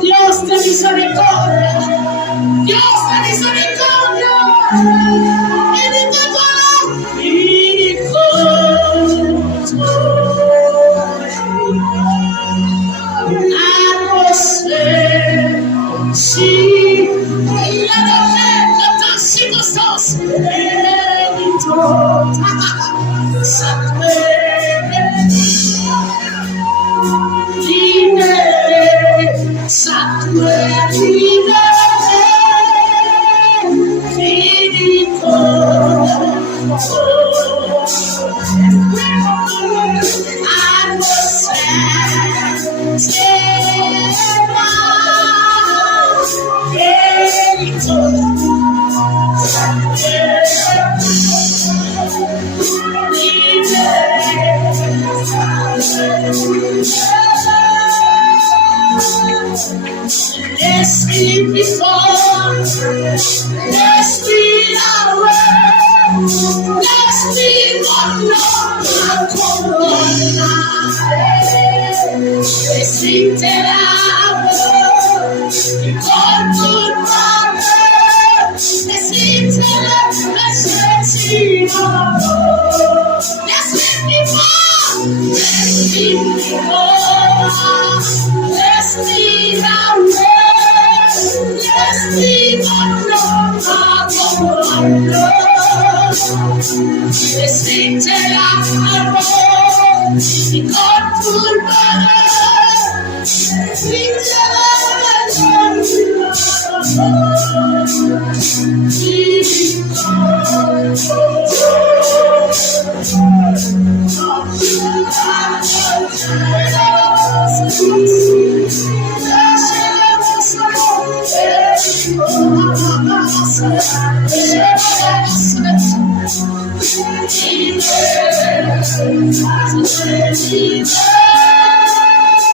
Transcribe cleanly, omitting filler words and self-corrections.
Dios de misericordia, Dios de misericordia, Let's be before, let's be aware, let's be one let's be together, God good let's be together, let's be let's be before, let's be before, let's be aware. Let's be one let's sing till I'm God full let's